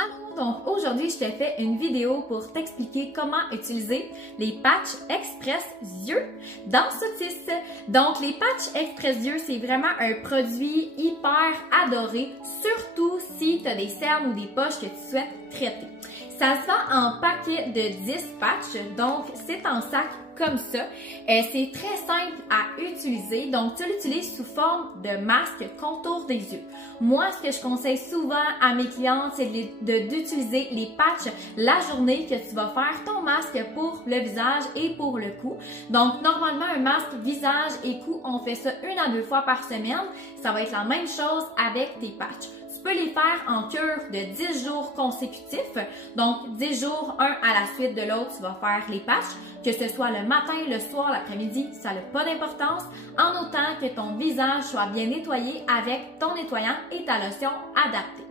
Allô, donc aujourd'hui je te fais une vidéo pour t'expliquer comment utiliser les patchs Express Yeux dans Sotis. Donc les patchs Express Yeux, c'est vraiment un produit hyper adoré, surtout si tu as des cernes ou des poches que tu souhaites traiter. Ça se vend en paquet de 10 patchs, donc c'est en sac comme ça. C'est très simple à utiliser, donc tu l'utilises sous forme de masque contour des yeux. Moi, ce que je conseille souvent à mes clientes, c'est d'utiliser les patchs la journée que tu vas faire ton masque pour le visage et pour le cou. Donc, normalement, un masque visage et cou, on fait ça 1 à 2 fois par semaine. Ça va être la même chose avec tes patchs. Tu peux les faire en cure de 10 jours consécutifs. Donc, 10 jours, un à la suite de l'autre, tu vas faire les patchs. Que ce soit le matin, le soir, l'après-midi, ça n'a pas d'importance, en autant que ton visage soit bien nettoyé avec ton nettoyant et ta lotion adaptée.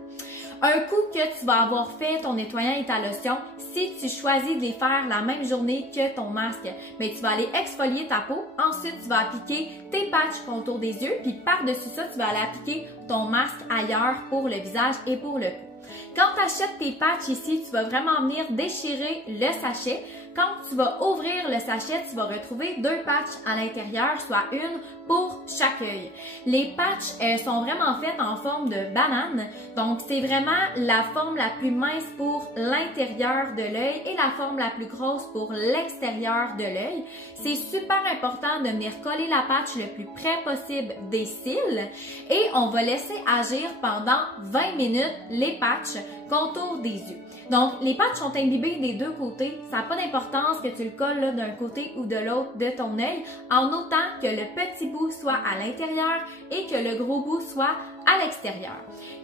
Un coup que tu vas avoir fait ton nettoyant et ta lotion, si tu choisis de les faire la même journée que ton masque, bien, tu vas aller exfolier ta peau. Ensuite, tu vas appliquer tes patchs contour des yeux, puis par-dessus ça, tu vas aller appliquer ton masque ailleurs pour le visage et pour le cou. Quand tu achètes tes patchs ici, tu vas vraiment venir déchirer le sachet. Quand tu vas ouvrir le sachet, tu vas retrouver 2 patchs à l'intérieur, soit une pour chaque œil. Les patchs sont vraiment faits en forme de banane, donc c'est vraiment la forme la plus mince pour l'intérieur de l'œil et la forme la plus grosse pour l'extérieur de l'œil. C'est super important de venir coller la patch le plus près possible des cils et on va laisser agir pendant 20 minutes les patchs contour des yeux. Donc, les patchs sont imbibés des deux côtés. Ça n'a pas d'importance que tu le colles d'un côté ou de l'autre de ton œil, en autant que le petit bout soit à l'intérieur et que le gros bout soit à l'extérieur.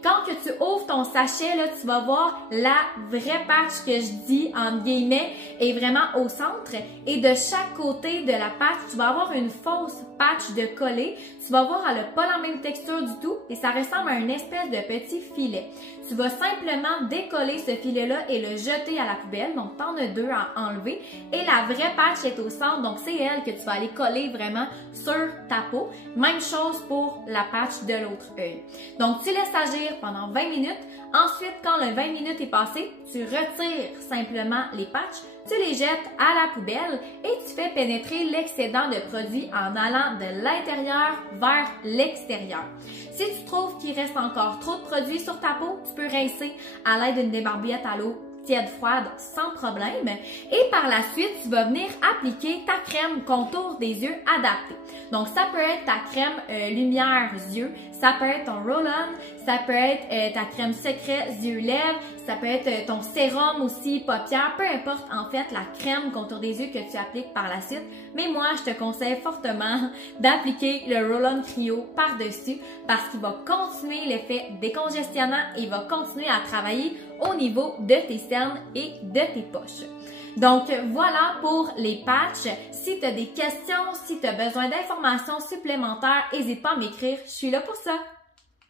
Quand que tu ouvres ton sachet, là, tu vas voir la vraie patch que je dis, entre guillemets, est vraiment au centre. Et de chaque côté de la patch, tu vas avoir une fausse patch de collé. Tu vas voir, elle n'a pas la même texture du tout et ça ressemble à une espèce de petit filet. Tu vas simplement décoller ce filet-là et le jeter à la poubelle. Donc, tu en as 2 à enlever. Et la vraie patch est au centre. Donc, c'est elle que tu vas aller coller vraiment sur ta peau. Même chose pour la patch de l'autre œil. Donc, tu laisses agir pendant 20 minutes. Ensuite, quand le 20 minutes est passé, tu retires simplement les patchs, tu les jettes à la poubelle et tu fais pénétrer l'excédent de produit en allant de l'intérieur vers l'extérieur. Si tu trouves qu'il reste encore trop de produits sur ta peau, tu peux rincer à l'aide d'une débarbouillette à l'eau tiède froide sans problème. Et par la suite, tu vas venir appliquer ta crème contour des yeux adaptée. Donc, ça peut être ta crème lumière yeux, ça peut être ton roll-on, ça peut être ta crème secret yeux-lèvres, ça peut être ton sérum aussi, paupières, peu importe en fait la crème contour des yeux que tu appliques par la suite. Mais moi, je te conseille fortement d'appliquer le roll-on cryo par-dessus parce qu'il va continuer l'effet décongestionnant et il va continuer à travailler au niveau de tes cernes et de tes poches. Donc, voilà pour les patchs. Si tu as des questions, si tu as besoin d'informations supplémentaires, n'hésite pas à m'écrire. Je suis là pour ça.